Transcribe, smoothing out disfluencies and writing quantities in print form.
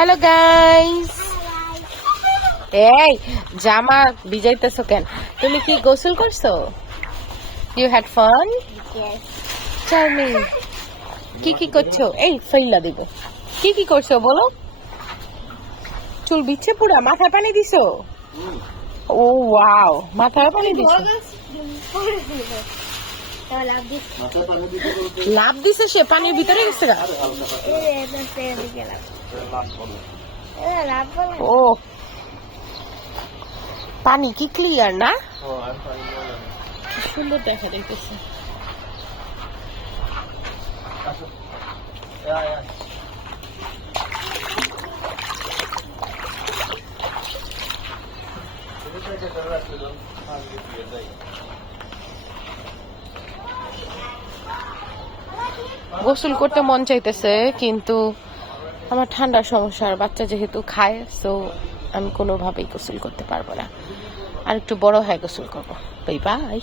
Hello guys, এই জামা ভিজাইতেছো কেন? তুমি কি গোসল করছো? You had fun? Yes. Tell me, কি করছো? এই ফাইলা দিব। কি করছো বলো? চুল বিচ্ছে পুরো, মাথায় পানি দিছো? ও ওয়াও, মাথায় পানি দিছো? লাভ দিছো, সে পানির ভিতরে গেছে গা? ও পানি কি ক্লিয়ার না? কি সুন্দর দেখা যাইতেছে। গোসল করতে মন চাইতেছে, কিন্তু আমার ঠান্ডার সমস্যা, আর বাচ্চা যেহেতু খায়, সো আমি কোনোভাবেই গোসল করতে পারবো না। আর একটু বড় হয় গোসল করবো। Bye bye.